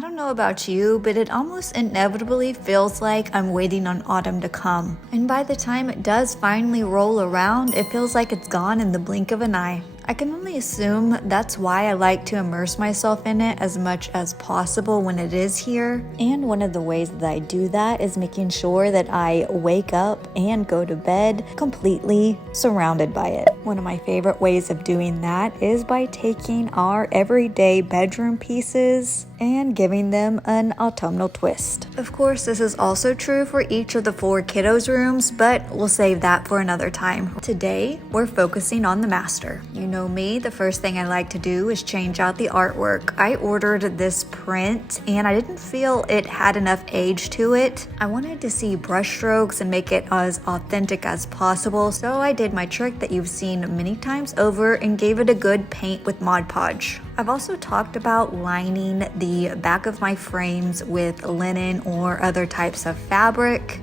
I don't know about you, but it almost inevitably feels like I'm waiting on autumn to come. And by the time it does finally roll around, it feels like it's gone in the blink of an eye. I can only assume that's why I like to immerse myself in it as much as possible when it is here. And one of the ways that I do that is making sure that I wake up and go to bed completely surrounded by it. One of my favorite ways of doing that is by taking our everyday bedroom pieces and giving them an autumnal twist. Of course, this is also true for each of the 4 kiddos' rooms, but we'll save that for another time. Today, we're focusing on the master. You know me, the first thing I like to do is change out the artwork. I ordered this print and I didn't feel it had enough age to it. I wanted to see brush strokes and make it as authentic as possible, so I did my trick that you've seen many times over and gave it a good paint with Mod Podge. I've also talked about lining the back of my frames with linen or other types of fabric.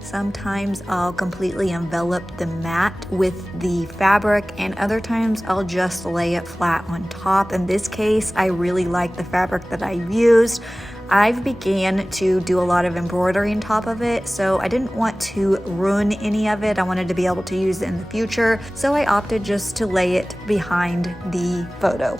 Sometimes I'll completely envelop the mat with the fabric, and other times I'll just lay it flat on top. In this case, I really like the fabric that I used. I've began to do a lot of embroidery on top of it, so I didn't want to ruin any of it. I wanted to be able to use it in the future, so I opted just to lay it behind the photo.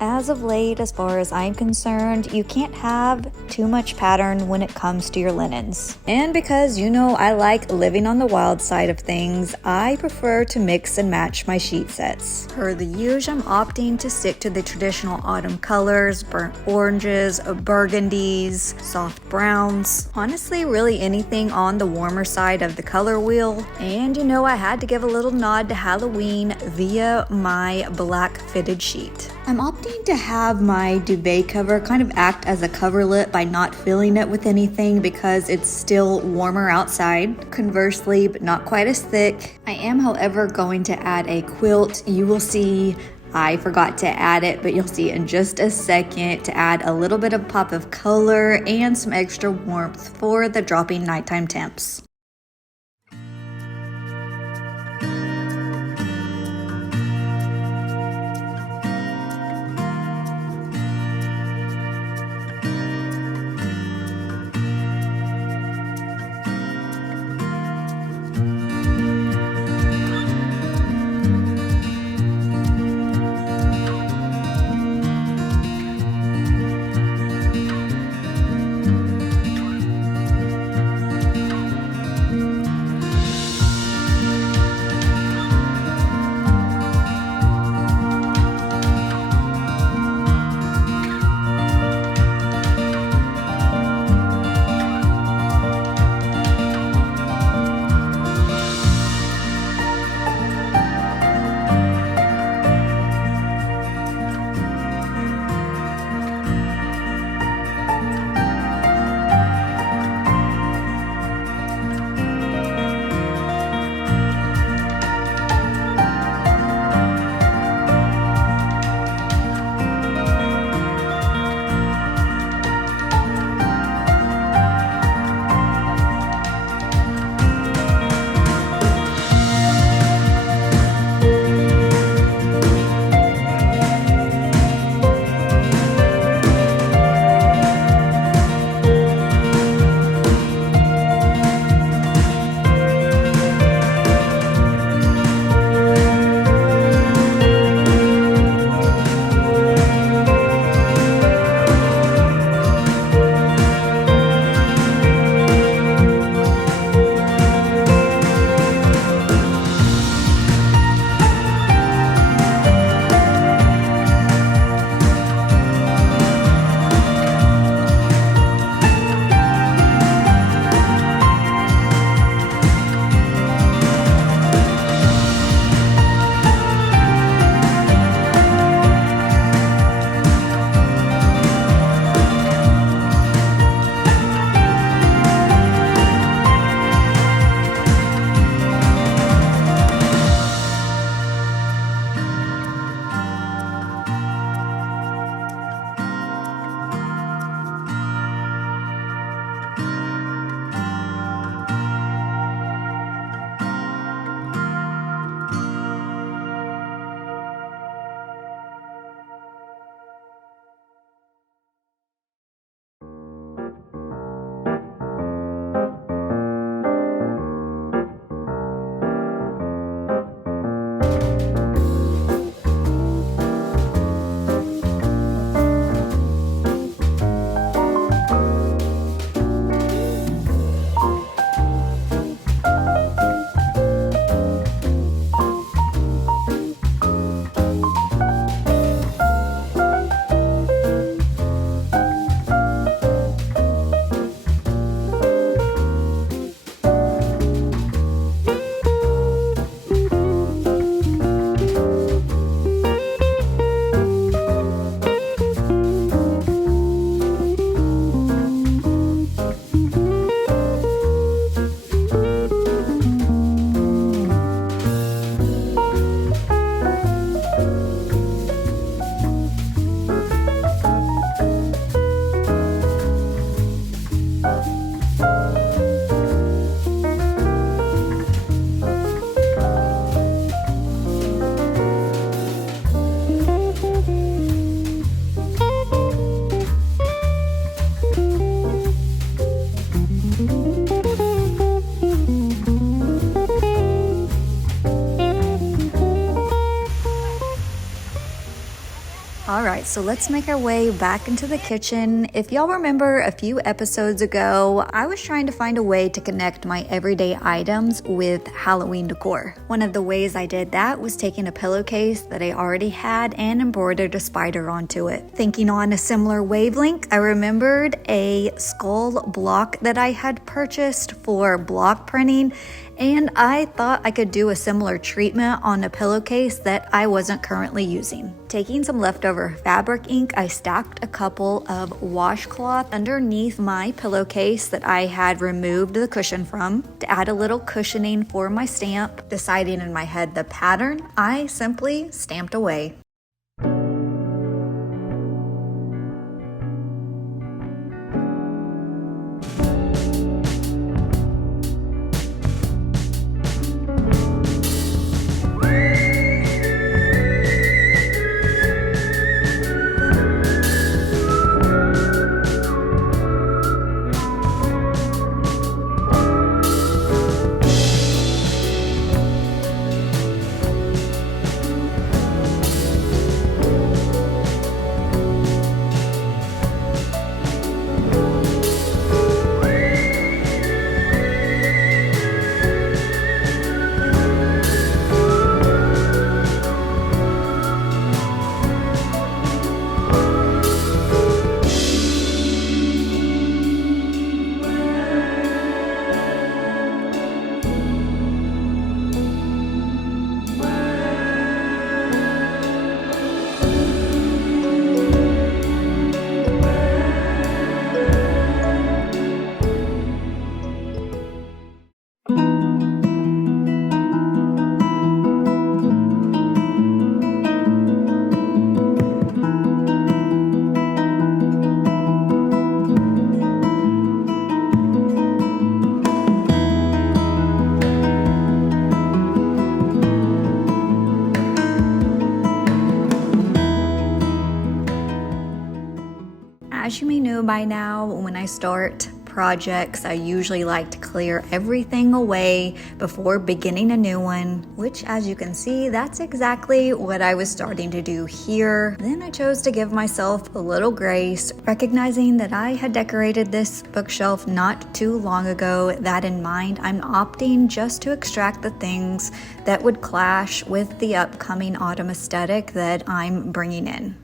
As of late, as far as I'm concerned, you can't have too much pattern when it comes to your linens. And because you know I like living on the wild side of things, I prefer to mix and match my sheet sets. Per the usual, I'm opting to stick to the traditional autumn colors, burnt oranges, burgundies, soft browns. Honestly, really anything on the warmer side of the color wheel. And you know I had to give a little nod to Halloween via my black fitted sheet. I'm opting to have my duvet cover kind of act as a coverlet by not filling it with anything because it's still warmer outside. Conversely, but not quite as thick. I am, however, going to add a quilt. You will see I forgot to add it, but you'll see in just a second to add a little bit of pop of color and some extra warmth for the dropping nighttime temps. Alright, so let's make our way back into the kitchen. If y'all remember a few episodes ago, I was trying to find a way to connect my everyday items with Halloween decor. One of the ways I did that was taking a pillowcase that I already had and embroidered a spider onto it. Thinking on a similar wavelength, I remembered a skull block that I had purchased for block printing, and I thought I could do a similar treatment on a pillowcase that I wasn't currently using. Taking some leftover fabric ink, I stacked a couple of washcloth underneath my pillowcase that I had removed the cushion from to add a little cushioning for my stamp. Deciding in my head the pattern, I simply stamped away. As you may know by now, when I start projects, I usually like to clear everything away before beginning a new one, which, as you can see, that's exactly what I was starting to do here. Then I chose to give myself a little grace, recognizing that I had decorated this bookshelf not too long ago. That in mind, I'm opting just to extract the things that would clash with the upcoming autumn aesthetic that I'm bringing in.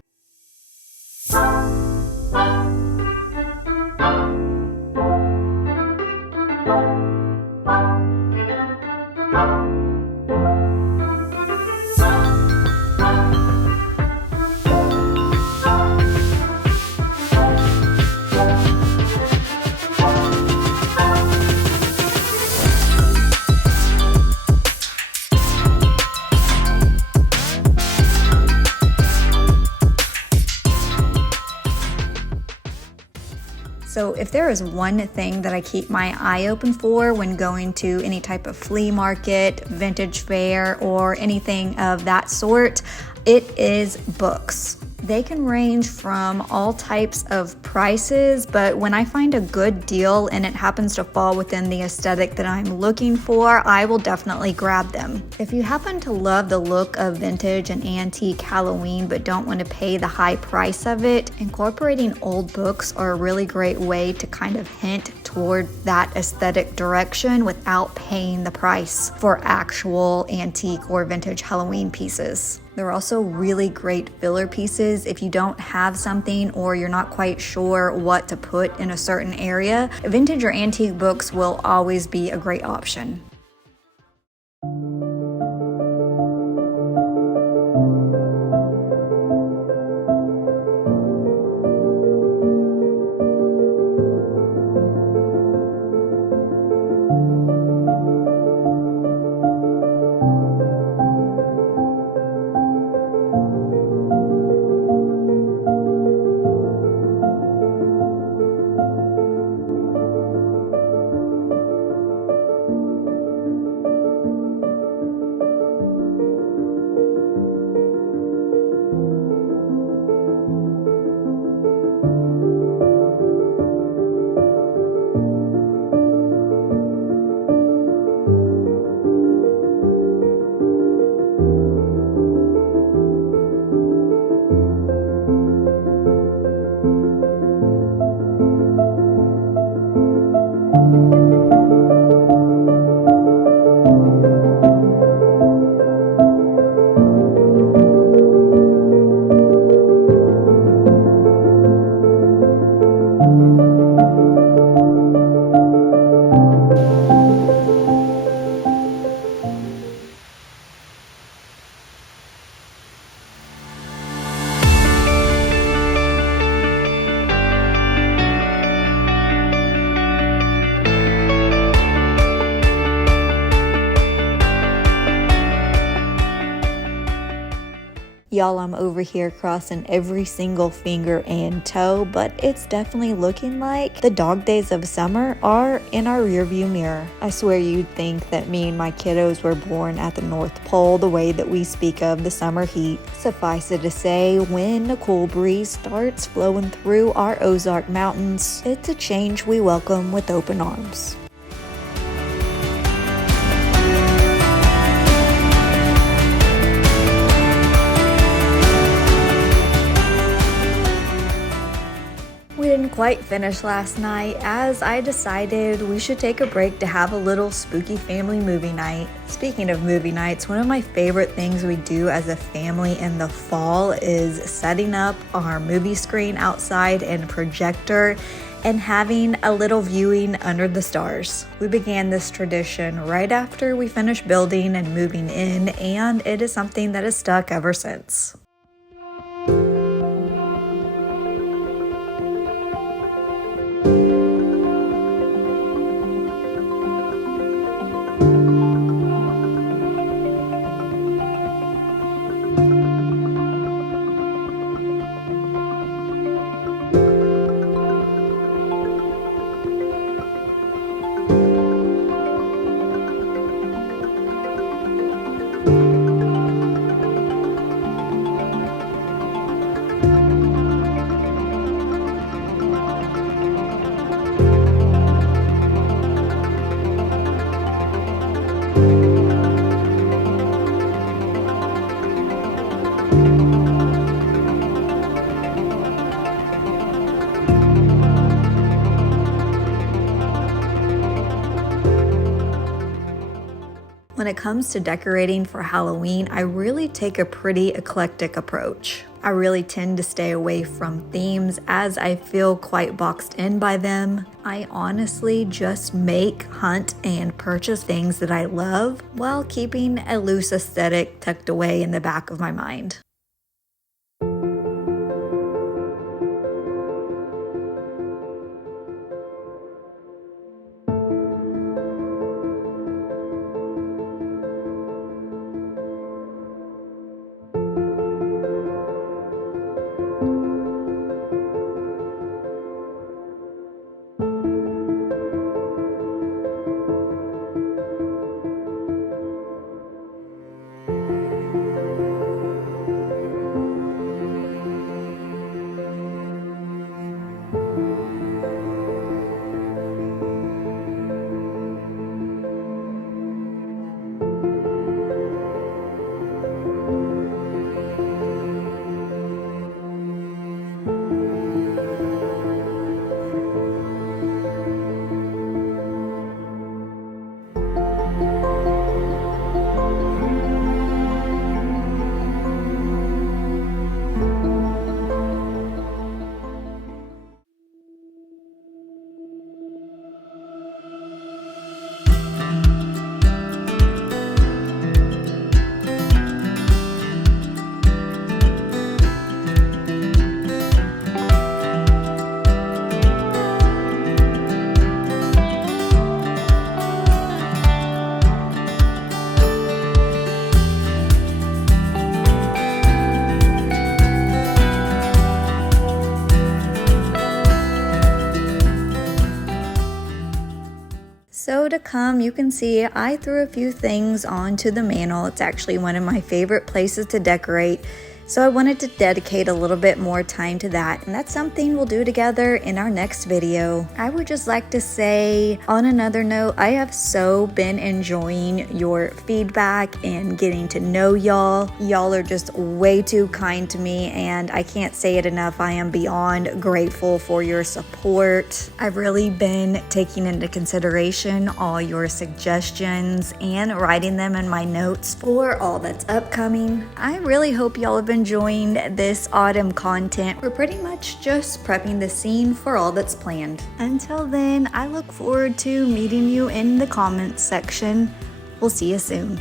So if there is one thing that I keep my eye open for when going to any type of flea market, vintage fair, or anything of that sort, it is books. They can range from all types of prices, but when I find a good deal and it happens to fall within the aesthetic that I'm looking for, I will definitely grab them. If you happen to love the look of vintage and antique Halloween but don't want to pay the high price of it, incorporating old books are a really great way to kind of hint toward that aesthetic direction without paying the price for actual antique or vintage Halloween pieces. They're also really great filler pieces if you don't have something or you're not quite sure what to put in a certain area. Vintage or antique books will always be a great option. Y'all, I'm over here crossing every single finger and toe, but it's definitely looking like the dog days of summer are in our rearview mirror. I swear you'd think that me and my kiddos were born at the North Pole the way that we speak of the summer heat. Suffice it to say, when a cool breeze starts flowing through our Ozark mountains, it's a change we welcome with open arms. We didn't quite finish last night as I decided we should take a break to have a little spooky family movie night. Speaking of movie nights, one of my favorite things we do as a family in the fall is setting up our movie screen outside and projector and having a little viewing under the stars. We began this tradition right after we finished building and moving in, and it is something that has stuck ever since. When it comes to decorating for Halloween, I really take a pretty eclectic approach. I really tend to stay away from themes as I feel quite boxed in by them. I honestly just make, hunt, and purchase things that I love while keeping a loose aesthetic tucked away in the back of my mind. So to come, you can see I threw a few things onto the mantle. It's actually one of my favorite places to decorate. So I wanted to dedicate a little bit more time to that, and that's something we'll do together in our next video. I would just like to say, on another note, I have so been enjoying your feedback and getting to know y'all. Y'all are just way too kind to me, and I can't say it enough. I am beyond grateful for your support. I've really been taking into consideration all your suggestions and writing them in my notes for all that's upcoming. I really hope y'all have been enjoying this autumn content. We're pretty much just prepping the scene for all that's planned. Until then, I look forward to meeting you in the comments section. We'll see you soon.